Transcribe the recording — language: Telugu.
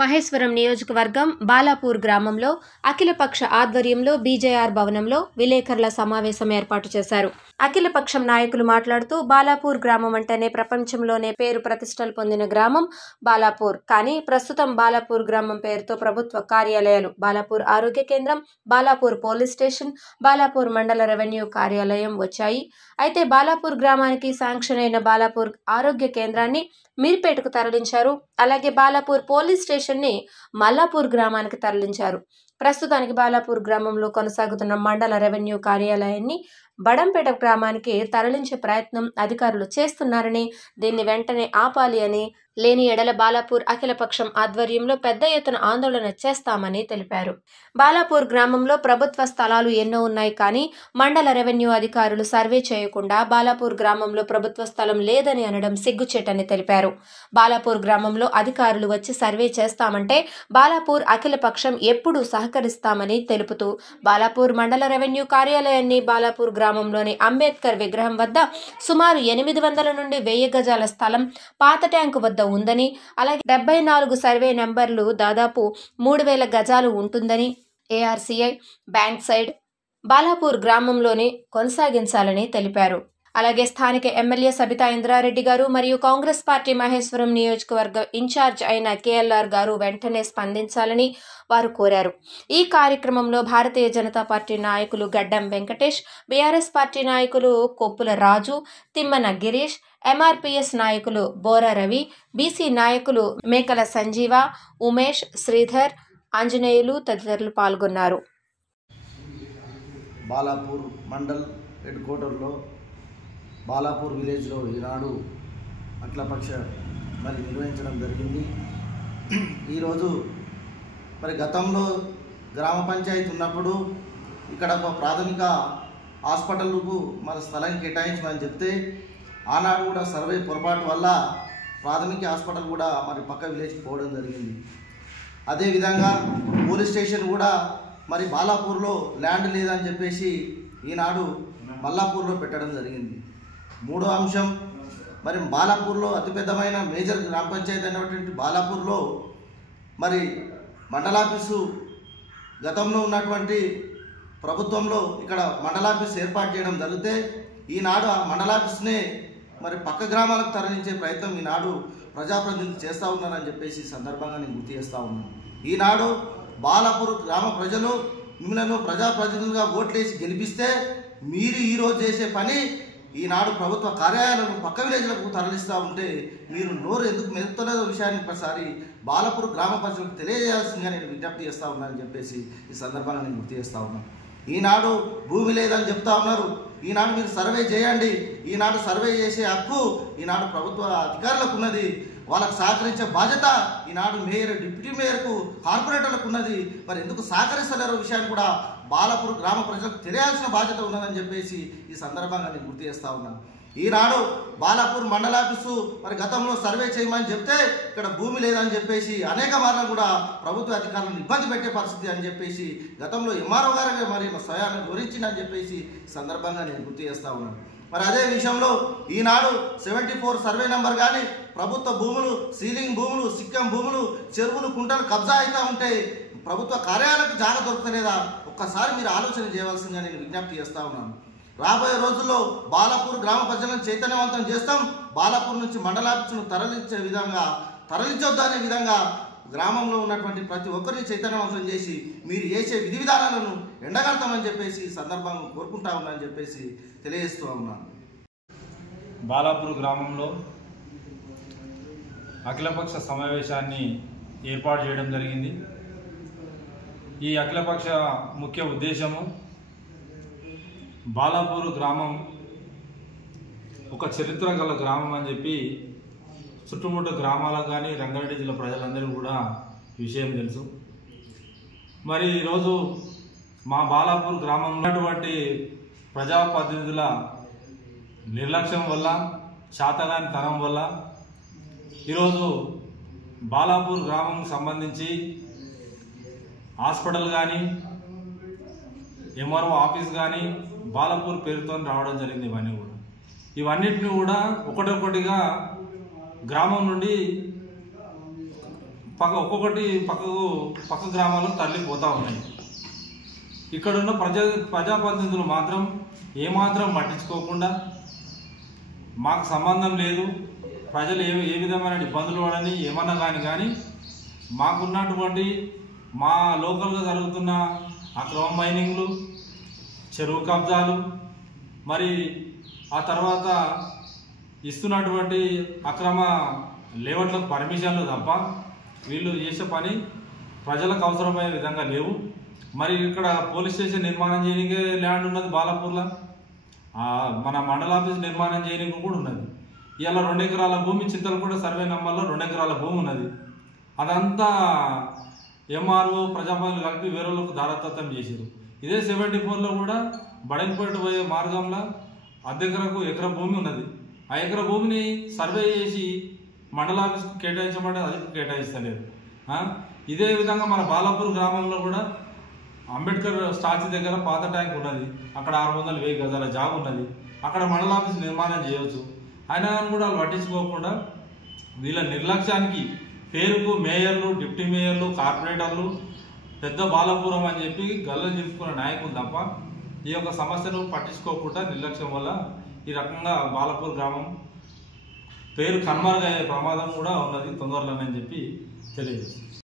మహేశ్వరం నియోజకవర్గం బాలాపూర్ గ్రామంలో అఖిలపక్ష ఆధ్వర్యంలో బీజేఆర్ భవనంలో విలేకరుల సమావేశం ఏర్పాటు చేశారు. అఖిలపక్షం నాయకులు మాట్లాడుతూ బాలాపూర్ గ్రామం అంటేనే ప్రపంచంలోనే పేరు ప్రతిష్టలు పొందిన గ్రామం బాలాపూర్. కానీ ప్రస్తుతం బాలాపూర్ గ్రామం పేరుతో ప్రభుత్వ కార్యాలయాలు బాలాపూర్ ఆరోగ్య కేంద్రం, బాలాపూర్ పోలీస్ స్టేషన్, బాలాపూర్ మండల రెవెన్యూ కార్యాలయం వచ్చాయి. అయితే బాలాపూర్ గ్రామానికి శాంక్షన్ అయిన బాలాపూర్ ఆరోగ్య కేంద్రాన్ని మీర్పేటకు తరలించారు. అలాగే బాలాపూర్ పోలీస్ స్టేషన్ ని మల్లాపూర్ గ్రామానికి తరలించారు. ప్రస్తుతానికి బాలాపూర్ గ్రామంలో కొనసాగుతున్న మండల రెవెన్యూ కార్యాలయాన్ని బడంపేట గ్రామానికి తరలించే ప్రయత్నం అధికారులు చేస్తున్నారని, దీన్ని వెంటనే ఆపాలి అని, లేని ఎడల బాలాపూర్ అఖిలపక్షం ఆధ్వర్యంలో పెద్ద ఎత్తున ఆందోళన చేస్తామని తెలిపారు. బాలాపూర్ గ్రామంలో ప్రభుత్వ స్థలాలు ఎన్నో ఉన్నాయి, కానీ మండల రెవెన్యూ అధికారులు సర్వే చేయకుండా బాలాపూర్ గ్రామంలో ప్రభుత్వ స్థలం లేదని అనడం సిగ్గుచేటని తెలిపారు. బాలాపూర్ గ్రామంలో అధికారులు వచ్చి సర్వే చేస్తామంటే బాలాపూర్ అఖిలపక్షం ఎప్పుడూ సహకరిస్తామని తెలుపుతూ, బాలాపూర్ మండల రెవెన్యూ కార్యాలయాన్ని బాలాపూర్ గ్రామంలోని అంబేద్కర్ విగ్రహం వద్ద సుమారు 800 నుండి 1000 గజాల స్థలం పాత ట్యాంకు వద్ద ఉందని, అలాగే 74 సర్వే నెంబర్లు దాదాపు 3000 గజాలు ఉంటుందని, ఏఆర్సీఐ బ్యాంక్ సైడ్ బాలాపూర్ గ్రామంలోనే కొనసాగించాలని తెలిపారు. అలాగే స్థానిక ఎమ్మెల్యే సబితా ఇంద్రారెడ్డి గారు మరియు కాంగ్రెస్ పార్టీ మహేశ్వరం నియోజకవర్గ ఇన్ఛార్జ్ అయిన కేఎల్ఆర్ గారు వెంటనే స్పందించాలని వారు కోరారు. ఈ కార్యక్రమంలో భారతీయ జనతా పార్టీ నాయకులు గడ్డం వెంకటేష్, బీఆర్ఎస్ పార్టీ నాయకులు కొప్పుల రాజు, తిమ్మన గిరీష్, ఎంఆర్పీఎస్ నాయకులు బోర రవి, బీసీ నాయకులు మేకల సంజీవ, ఉమేష్, శ్రీధర్, ఆంజనేయులు తదితరులు పాల్గొన్నారు. బాలాపూర్ మండల్ హెడ్ క్వార్టర్లో బాలాపూర్ విలేజ్లో ఈనాడు అఖిలపక్ష నిర్వహించడం జరిగింది. ఈరోజు గతంలో గ్రామ పంచాయతీ ఉన్నప్పుడు ఇక్కడ ఒక ప్రాథమిక హాస్పిటల్కు స్థలం కేటాయించమని చెప్తే ఆనాడు కూడా సర్వే పొరపాటు వల్ల ప్రాథమిక హాస్పిటల్ కూడా పక్క విలేజ్కి పోవడం జరిగింది. అదేవిధంగా పోలీస్ స్టేషన్ కూడా బాలాపూర్లో ల్యాండ్ లేదని చెప్పేసి ఈనాడు మల్లాపూర్లో పెట్టడం జరిగింది. మూడో అంశం, బాలాపూర్లో అతిపెద్దమైన మేజర్ గ్రామ పంచాయతీ అయినటువంటి బాలాపూర్లో మండలాఫీసు గతంలో ఉన్నటువంటి ప్రభుత్వంలో ఇక్కడ మండలాఫీసు ఏర్పాటు చేయడం జరిగితే ఈనాడు ఆ మండలాఫీస్నే పక్క గ్రామాలకు తరలించే ప్రయత్నం ఈనాడు ప్రజాప్రతినిధులు చేస్తూ ఉన్నారని చెప్పేసి సందర్భంగా నేను గుర్తు చేస్తూ ఉన్నాను. ఈనాడు బాలాపూర్ గ్రామ ప్రజలు మిమ్మల్ని ప్రజాప్రతినిధులుగా ఓట్లేసి గెలిపిస్తే మీరు ఈరోజు చేసే పని ఈనాడు ప్రభుత్వ కార్యాలయాలను పక్క విలేజ్లకు తరలిస్తూ ఉంటే మీరు నోరు ఎందుకు మెరుపుతలేదో విషయాన్ని ఒకసారి బాలాపూర్ గ్రామ ప్రజలకు తెలియజేయాల్సిందిగా నేను విజ్ఞప్తి చేస్తూ ఉన్నానని చెప్పేసి ఈ సందర్భంగా నేను గుర్తు చేస్తూ ఉన్నాను. ఈనాడు భూమి లేదని చెప్తా ఉన్నారు. ఈనాడు మీరు సర్వే చేయండి. ఈనాడు సర్వే చేసే హక్కు ఈనాడు ప్రభుత్వ అధికారులకు ఉన్నది. వాళ్ళకు సహకరించే బాధ్యత ఈనాడు మేయర్, డిప్యూటీ మేయర్కు, కార్పొరేటర్లకు ఉన్నది. ఎందుకు సహకరిస్తలేరో విషయాన్ని కూడా బాలాపూర్ గ్రామ ప్రజలకు తెలియాల్సిన బాధ్యత ఉన్నదని చెప్పేసి ఈ సందర్భంగా నేను గుర్తు చేస్తూ ఉన్నాను. ఈనాడు బాలాపూర్ మండలాఫీసు గతంలో సర్వే చేయమని చెప్తే ఇక్కడ భూమి లేదని చెప్పేసి అనేక మార్లు కూడా ప్రభుత్వ అధికారులను ఇబ్బంది పెట్టే పరిస్థితి అని చెప్పేసి గతంలో ఎంఆర్ఓ గారు స్వయాన్ని వివరించిందని చెప్పేసి సందర్భంగా నేను గుర్తు చేస్తూ ఉన్నాను. అదే విషయంలో ఈనాడు 74 సర్వే నెంబర్ కానీ ప్రభుత్వ భూములు, సీలింగ్ భూములు, సిక్కం భూములు, చెరువులు, కుంటలు కబ్జా అవుతూ ఉంటే ప్రభుత్వ కార్యాలయాలకు జాగ దొరకలేదా? ఒక్కసారి మీరు ఆలోచన చేయవలసిందిగా నేను విజ్ఞప్తి చేస్తూ ఉన్నాను. రాబోయే రోజుల్లో బాలాపూర్ గ్రామ ప్రజలను చైతన్యవంతం చేస్తాం. బాలాపూర్ నుంచి మండలాఫీసును తరలించొద్దు అనే విధంగా గ్రామంలో ఉన్నటువంటి ప్రతి ఒక్కరిని చైతన్యవంతం చేసి మీరు చేసే విధి విధానాలను ఎండగడతామని చెప్పేసి సందర్భంగా కోరుకుంటా ఉన్నానని చెప్పేసి తెలియజేస్తూ ఉన్నాను. బాలాపూర్ గ్రామంలో అఖిలపక్ష సమావేశాన్ని ఏర్పాటు చేయడం జరిగింది. ఈ అఖిలపక్ష ముఖ్య ఉద్దేశము బాలాపూర్ గ్రామం ఒక చరిత్ర గల గ్రామం అని చెప్పి చుట్టుముట్టు గ్రామాలకు కానీ రంగారెడ్డి జిల్లా ప్రజలందరూ కూడా విషయం తెలుసు. ఈరోజు మా బాలాపూర్ గ్రామంలో ఉన్నటువంటి ప్రజాప్రతినిధుల నిర్లక్ష్యం వల్ల, శాతగాని తరం వల్ల ఈరోజు బాలాపూర్ గ్రామంకు సంబంధించి హాస్పిటల్ కానీ, ఎంఆర్ఓ ఆఫీస్ కానీ బాలాపూర్ పేరుతో రావడం జరిగింది. ఇవన్నిటిని కూడా ఒకటొకటిగా గ్రామం నుండి ఒక్కొక్కటి పక్క గ్రామాలకు తరలిపోతూ ఉన్నాయి. ఇక్కడున్న ప్రజాప్రతినిధులు మాత్రం ఏమాత్రం పట్టించుకోకుండా మాకు సంబంధం లేదు, ప్రజలు ఏ విధమైన ఇబ్బందులు పడని ఏమన్నా కానీ మాకున్నటువంటి మా లోకల్గా జరుగుతున్న అక్రమ మైనింగ్లు, చెరువు కబ్జాలు, మరి ఆ తర్వాత ఇస్తున్నటువంటి అక్రమ లేఅవుట్లకు పర్మిషన్లు తప్ప వీళ్ళు చేసే పని ప్రజలకు అవసరమయ్యే విధంగా లేవు. మరి ఇక్కడ పోలీస్ స్టేషన్ నిర్మాణం చేయడానికి ల్యాండ్ ఉన్నది బాలాపూర్లో, మన మండల ఆఫీస్ నిర్మాణం చేయడానికి కూడా ఉన్నది. ఇవాళ 2 ఎకరాల భూమి చింతలగూడ సర్వే నంబర్లో 2 ఎకరాల భూమి ఉన్నది. అదంతా ఎంఆర్ఓ ప్రజాప్రతినిధులు కలిపి వేరేలకు దారతత్వం చేశారు. ఇదే 74లో కూడా బడంపేట పోయే మార్గంలో అద్దెకరకు ఎకరా భూమి ఉన్నది. ఆ ఎకరా భూమిని సర్వే చేసి మండల ఆఫీస్కు కేటాయించమంటే అది కేటాయిస్తలేదు. ఇదే విధంగా మన బాలాపూర్ గ్రామంలో కూడా అంబేద్కర్ స్టాచ్యూ దగ్గర పాత ట్యాంక్ ఉన్నది. అక్కడ 600,000 గజాల జాబ్ ఉన్నది. అక్కడ మండల ఆఫీస్ నిర్మాణం చేయవచ్చు. అయినా కూడా వాళ్ళు పట్టించుకోకుండా వీళ్ళ నిర్లక్ష్యానికి పేరుకు మేయర్లు, డిప్యూటీ మేయర్లు, కార్పొరేటర్లు పెద్ద బాలాపురం అని చెప్పి గల్లం చెప్పుకున్న నాయకులు తప్ప ఈ యొక్క సమస్యను పట్టించుకోకుండా నిర్లక్ష్యం వల్ల ఈ రకంగా బాలాపూర్ గ్రామం పేరు కనుమరుగయ్యే ప్రమాదం కూడా ఉన్నది తొందరలోనే అని చెప్పి తెలియజేస్తుంది.